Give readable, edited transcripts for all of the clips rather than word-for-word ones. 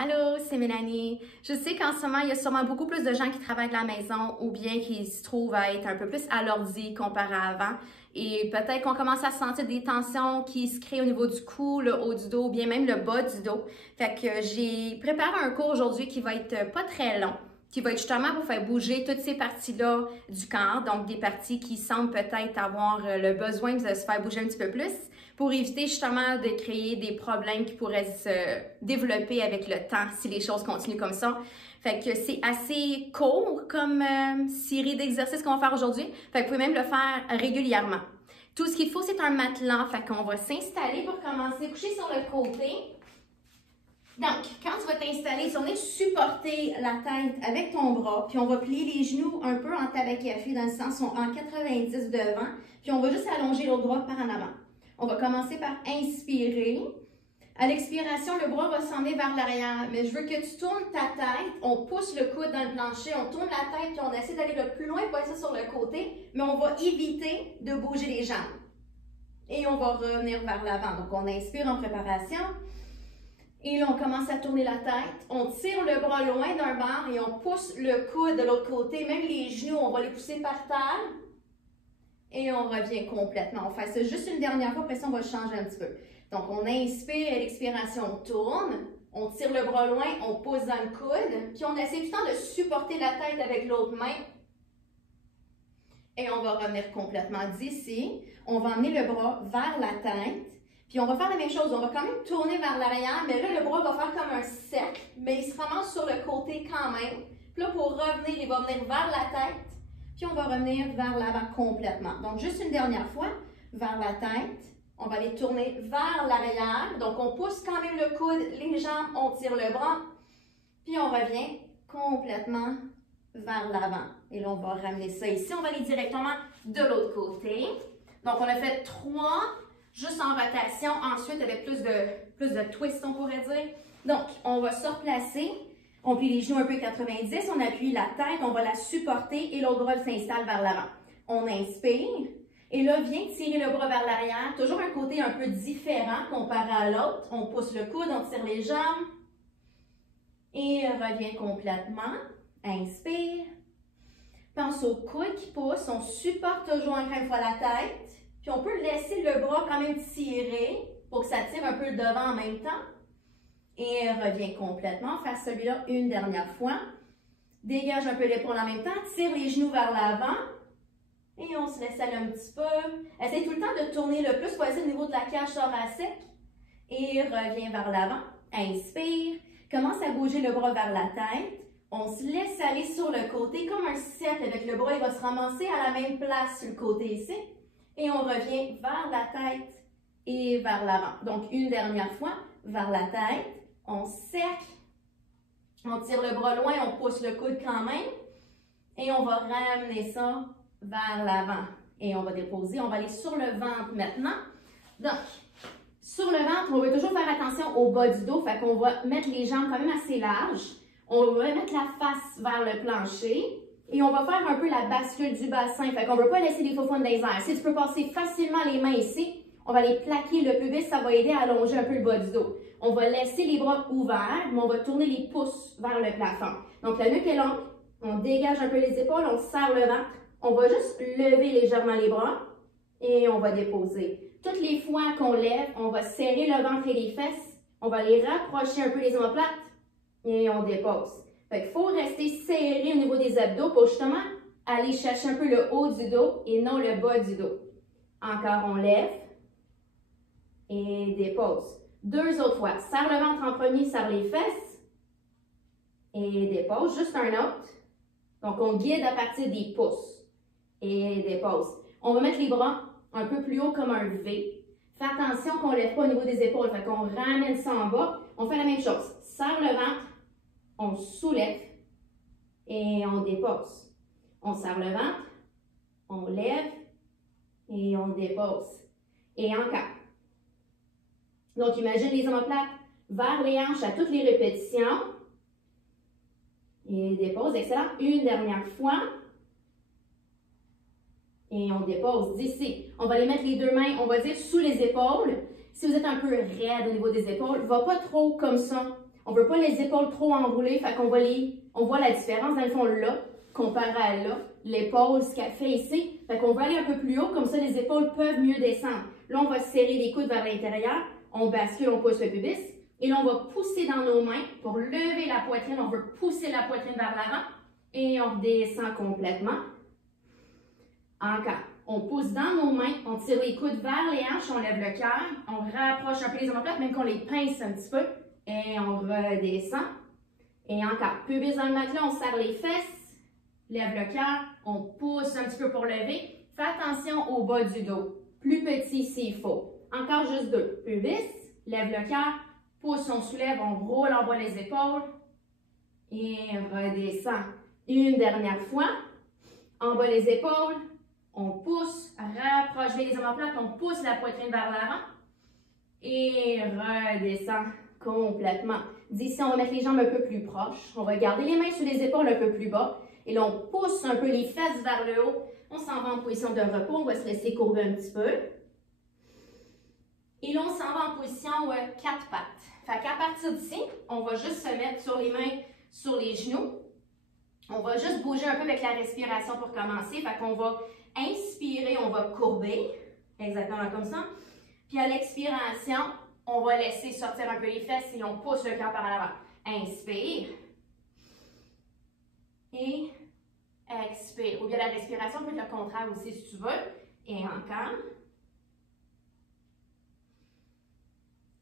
Allô, c'est Mélanie. Je sais qu'en ce moment, il y a sûrement beaucoup plus de gens qui travaillent de la maison ou bien qui se trouvent à être un peu plus à l'ordi comparé à avant. Et peut-être qu'on commence à sentir des tensions qui se créent au niveau du cou, le haut du dos, ou bien même le bas du dos. Fait que j'ai préparé un cours aujourd'hui qui va être pas très long, qui va être justement pour faire bouger toutes ces parties-là du corps, donc des parties qui semblent peut-être avoir le besoin de se faire bouger un petit peu plus, pour éviter justement de créer des problèmes qui pourraient se développer avec le temps si les choses continuent comme ça. Fait que c'est assez court comme série d'exercices qu'on va faire aujourd'hui. Fait que vous pouvez même le faire régulièrement. Tout ce qu'il faut, c'est un matelas. Fait qu'on va s'installer pour commencer, coucher sur le côté. Donc, quand tu vas t'installer, tu vas venir supporter la tête avec ton bras, puis on va plier les genoux un peu en tabakafé, dans le sens en 90 devant, puis on va juste allonger l'autre bras par en avant. On va commencer par inspirer. À l'expiration, le bras va s'emmener vers l'arrière, mais je veux que tu tournes ta tête, on pousse le coude dans le plancher, on tourne la tête, puis on essaie d'aller le plus loin possible sur le côté, mais on va éviter de bouger les jambes. Et on va revenir vers l'avant. Donc, on inspire en préparation. Et là, on commence à tourner la tête. On tire le bras loin d'un bord et on pousse le coude de l'autre côté. Même les genoux, on va les pousser par terre. Et on revient complètement. On fait ça juste une dernière fois, après ça, on va changer un petit peu. Donc, on inspire, à l'expiration, on tourne. On tire le bras loin, on pousse dans le coude. Puis on essaie tout le temps de supporter la tête avec l'autre main. Et on va revenir complètement d'ici. On va emmener le bras vers la tête. Puis on va faire la même chose, on va quand même tourner vers l'arrière, mais là, le bras va faire comme un cercle, mais il se ramasse sur le côté quand même. Puis là, pour revenir, il va venir vers la tête, puis on va revenir vers l'avant complètement. Donc, juste une dernière fois, vers la tête, on va aller tourner vers l'arrière. Donc, on pousse quand même le coude, les jambes, on tire le bras, puis on revient complètement vers l'avant. Et là, on va ramener ça ici, on va aller directement de l'autre côté. Donc, on a fait 3. Juste en rotation, ensuite avec plus de twist, on pourrait dire. Donc, on va se replacer, on plie les genoux un peu 90, on appuie la tête, on va la supporter et l'autre bras s'installe vers l'avant. On inspire et là, viens tirer le bras vers l'arrière, toujours un côté un peu différent comparé à l'autre. On pousse le coude, on tire les jambes et revient complètement. Inspire. Pense au coude qui pousse, on supporte toujours encore une fois la tête. Puis on peut laisser le bras quand même tirer pour que ça tire un peu le devant en même temps. Et revient complètement. Faire celui-là une dernière fois. Dégage un peu l'épaule en même temps. Tire les genoux vers l'avant. Et on se laisse aller un petit peu. Essaye tout le temps de tourner le plus possible au niveau de la cage thoracique. Et revient vers l'avant. Inspire. Commence à bouger le bras vers la tête. On se laisse aller sur le côté comme un cercle avec le bras. Il va se ramasser à la même place sur le côté ici. Et on revient vers la tête et vers l'avant. Donc, une dernière fois, vers la tête, on cercle, on tire le bras loin, on pousse le coude quand même. Et on va ramener ça vers l'avant. Et on va déposer, on va aller sur le ventre maintenant. Donc, sur le ventre, on va toujours faire attention au bas du dos. Fait qu'on va mettre les jambes quand même assez larges. On va mettre la face vers le plancher. Et on va faire un peu la bascule du bassin. Fait qu'on ne veut pas laisser les faufounes dans les airs. Si tu peux passer facilement les mains ici, on va les plaquer le pubis, ça va aider à allonger un peu le bas du dos. On va laisser les bras ouverts, mais on va tourner les pouces vers le plafond. Donc la nuque est longue, on dégage un peu les épaules, on serre le ventre. On va juste lever légèrement les bras et on va déposer. Toutes les fois qu'on lève, on va serrer le ventre et les fesses. On va les rapprocher un peu les omoplates et on dépose. Fait qu'il faut rester serré au niveau des abdos pour justement aller chercher un peu le haut du dos et non le bas du dos. Encore, on lève et dépose. 2 autres fois. Serre le ventre en premier, serre les fesses et dépose. Juste un autre. Donc, on guide à partir des pouces et dépose. On va mettre les bras un peu plus haut comme un V. Fais attention qu'on ne lève pas au niveau des épaules. Fait qu'on ramène ça en bas. On fait la même chose. Serre le ventre. On soulève et on dépose. On serre le ventre, on lève et on dépose. Et encore. Donc, imagine les omoplates vers les hanches à toutes les répétitions. Et dépose, excellent. Une dernière fois. Et on dépose d'ici. On va les mettre les 2 mains, on va dire, sous les épaules. Si vous êtes un peu raide au niveau des épaules, va pas trop comme ça. On veut pas les épaules trop enroulées, fait qu'on on voit la différence dans le fond là, comparé à là. L'épaule, ce qu'elle fait ici, fait qu'on va aller un peu plus haut, comme ça les épaules peuvent mieux descendre. Là, on va serrer les coudes vers l'intérieur, on bascule, on pousse le pubis, et là, on va pousser dans nos mains pour lever la poitrine. On veut pousser la poitrine vers l'avant, et on redescend complètement. Encore. On pousse dans nos mains, on tire les coudes vers les hanches, on lève le cœur, on rapproche un peu les omoplates, même qu'on les pince un petit peu, et on redescend. Et encore. Pubis dans le matelas, on serre les fesses, lève le cœur, on pousse un petit peu pour lever. Fais attention au bas du dos. Plus petit s'il faut. Encore juste deux. Pubis, lève le cœur, pousse, on soulève, on roule en bas les épaules, et redescend. Une dernière fois, en bas les épaules, on pousse, rapproche les omoplates, on pousse la poitrine vers l'avant et redescend complètement. D'ici, on va mettre les jambes un peu plus proches. On va garder les mains sur les épaules un peu plus bas. Et là, on pousse un peu les fesses vers le haut. On s'en va en position de repos. On va se laisser courber un petit peu. Et là, on s'en va en position quatre pattes. Fait qu'à partir d'ici, on va juste se mettre sur les mains, sur les genoux. On va juste bouger un peu avec la respiration pour commencer. Fait qu'on va inspirer, on va courber, exactement comme ça. Puis à l'expiration, on va laisser sortir un peu les fesses et on pousse le cœur par l'avant. Inspire. Et expire. Ou bien la respiration peut être le contraire aussi si tu veux. Et encore.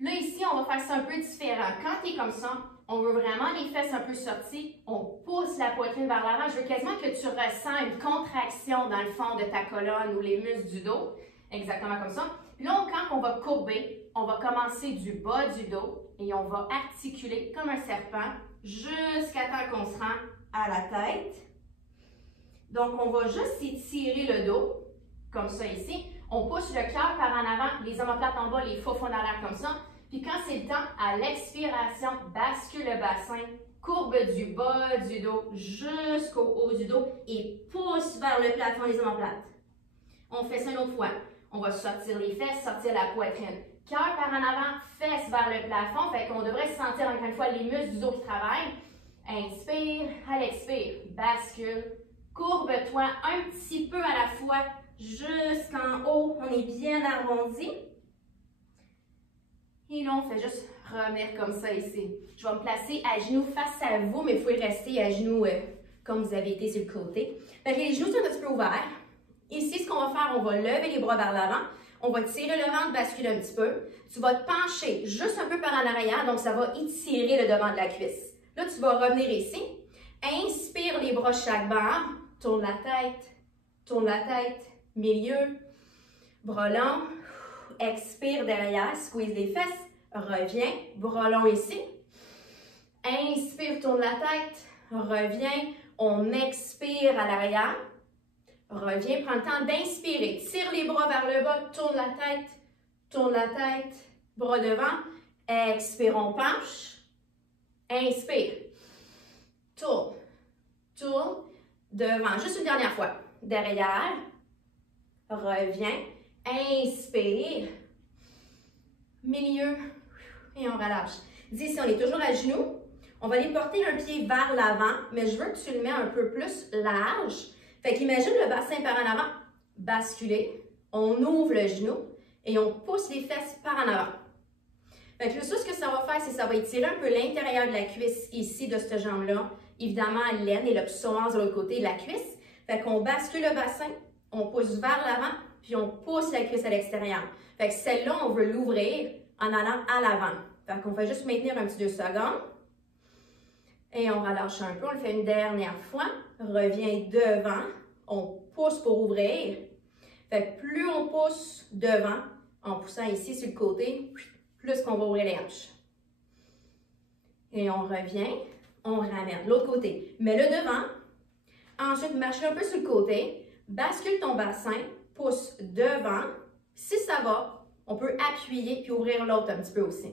Là, ici, on va faire ça un peu différent. Quand tu es comme ça, on veut vraiment les fesses un peu sorties. On pousse la poitrine vers l'avant. Je veux quasiment que tu ressens une contraction dans le fond de ta colonne ou les muscles du dos. Exactement comme ça. Puis là, quand on va courber, on va commencer du bas du dos et on va articuler comme un serpent jusqu'à temps qu'on se rend à la tête. Donc, on va juste étirer le dos, comme ça ici. On pousse le cœur par en avant, les omoplates en bas, les faux fonds en l'air comme ça. Puis quand c'est le temps, à l'expiration, bascule le bassin, courbe du bas du dos jusqu'au haut du dos et pousse vers le plafond les omoplates. On fait ça une autre fois. On va sortir les fesses, sortir la poitrine. Cœur par en avant, fesses vers le plafond. Fait qu'on devrait sentir encore une fois les muscles du dos qui travaillent. Inspire, à l'expire, bascule. Courbe-toi un petit peu à la fois jusqu'en haut. On est bien arrondi. Et là, on fait juste revenir comme ça ici. Je vais me placer à genoux face à vous, mais vous pouvez rester à genoux comme vous avez été sur le côté. Fait que les genoux sont un petit peu ouverts. Ici, ce qu'on va faire, on va lever les bras vers l'avant. On va tirer le ventre, basculer un petit peu. Tu vas te pencher juste un peu par en arrière, donc ça va étirer le devant de la cuisse. Là, tu vas revenir ici. Inspire les bras chaque barre. Tourne la tête, milieu, bras longs. Expire derrière, squeeze les fesses. Reviens, bras longs ici. Inspire, tourne la tête. Reviens, on expire à l'arrière. Reviens, prends le temps d'inspirer. Tire les bras vers le bas, tourne la tête, bras devant. Expire, on penche. Inspire. Tourne, devant. Juste une dernière fois. Derrière. Reviens. Inspire. Milieu. Et on relâche. D'ici, on est toujours à genoux. On va aller porter un pied vers l'avant, mais je veux que tu le mets un peu plus large. Fait qu'imagine le bassin par en avant, basculer, on ouvre le genou et on pousse les fesses par en avant. Fait que là, ça, ce que ça va faire, c'est que ça va étirer un peu l'intérieur de la cuisse ici de cette jambe-là. Évidemment, l'aine et le psoas de l'autre côté de la cuisse. Fait qu'on bascule le bassin, on pousse vers l'avant, puis on pousse la cuisse à l'extérieur. Fait que celle-là, on veut l'ouvrir en allant à l'avant. Fait qu'on fait juste maintenir un petit 2 secondes. Et on relâche un peu, on le fait une dernière fois. Revient devant, on pousse pour ouvrir. Fait que plus on pousse devant, en poussant ici sur le côté, plus qu'on va ouvrir les hanches. Et on revient, on ramène l'autre côté. Mets-le devant. Ensuite, marche un peu sur le côté. Bascule ton bassin, pousse devant. Si ça va, on peut appuyer puis ouvrir l'autre un petit peu aussi.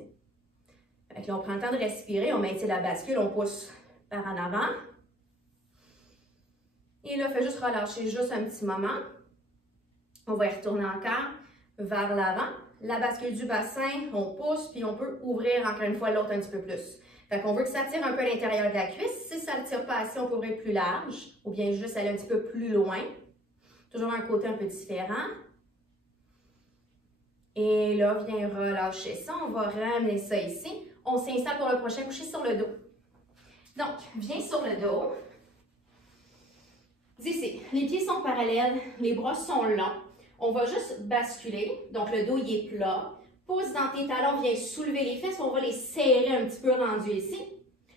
Fait que là, on prend le temps de respirer, on maintient la bascule, on pousse par en avant. Et là, fais juste relâcher juste un petit moment. On va y retourner encore vers l'avant. La bascule du bassin, on pousse, puis on peut ouvrir encore une fois l'autre un petit peu plus. Fait qu'on veut que ça tire un peu à l'intérieur de la cuisse. Si ça ne tire pas assez, on peut ouvrir plus large ou bien juste aller un petit peu plus loin. Toujours un côté un peu différent. Et là, viens relâcher ça. On va ramener ça ici. On s'installe pour le prochain coucher sur le dos. Donc, viens sur le dos. Ici, les pieds sont parallèles, les bras sont longs. On va juste basculer. Donc, le dos, il est plat. Pousse dans tes talons, viens soulever les fesses. On va les serrer un petit peu rendus ici.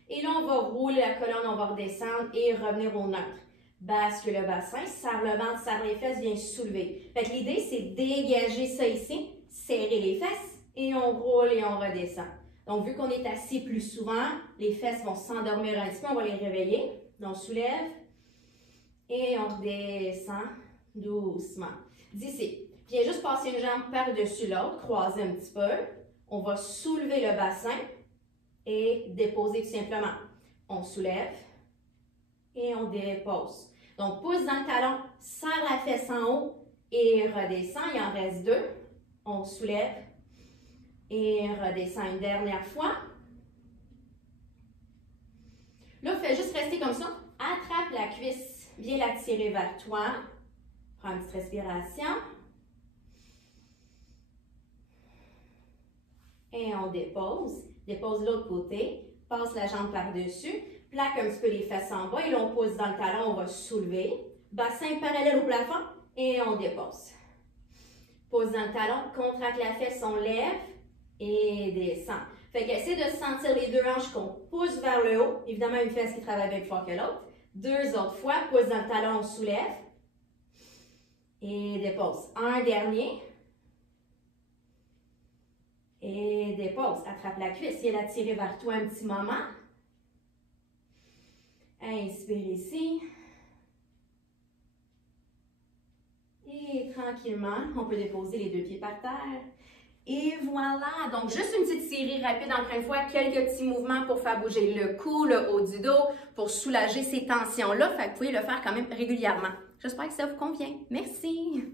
Et là, on va rouler la colonne, on va redescendre et revenir au neutre. Bascule le bassin, serre le ventre, serre les fesses, viens soulever. Fait que l'idée, c'est dégager ça ici, serrer les fesses et on roule et on redescend. Donc, vu qu'on est assis plus souvent, les fesses vont s'endormir un petit peu, on va les réveiller. Donc, soulève et on redescend doucement. D'ici, viens juste passer une jambe par-dessus l'autre, croiser un petit peu. On va soulever le bassin et déposer tout simplement. On soulève et on dépose. Donc, pouce dans le talon, serre la fesse en haut et redescend. Il en reste deux. On soulève et redescend une dernière fois. Là, fais juste rester comme ça. Attrape la cuisse, viens la tirer vers toi. Prends une petite respiration. Et on dépose. Dépose l'autre côté. Passe la jambe par-dessus. Plaque un petit peu les fesses en bas. Et là, on pousse dans le talon. On va soulever. Bassin parallèle au plafond. Et on dépose. Pose dans le talon. Contracte la fesse. On lève. Et descend. Fait qu'essaie de sentir les deux hanches qu'on pousse vers le haut. Évidemment, une fesse qui travaille bien plus fort que l'autre. Deux autres fois. Pousse dans le talon. On soulève. Et dépose. Un dernier. Et dépose. Attrape la cuisse. Viens la tirer vers toi un petit moment. Inspire ici. Et tranquillement, on peut déposer les deux pieds par terre. Et voilà. Donc, juste une petite série rapide, encore une fois, quelques petits mouvements pour faire bouger le cou, le haut du dos, pour soulager ces tensions-là. Fait que vous pouvez le faire quand même régulièrement. J'espère que ça vous convient. Merci.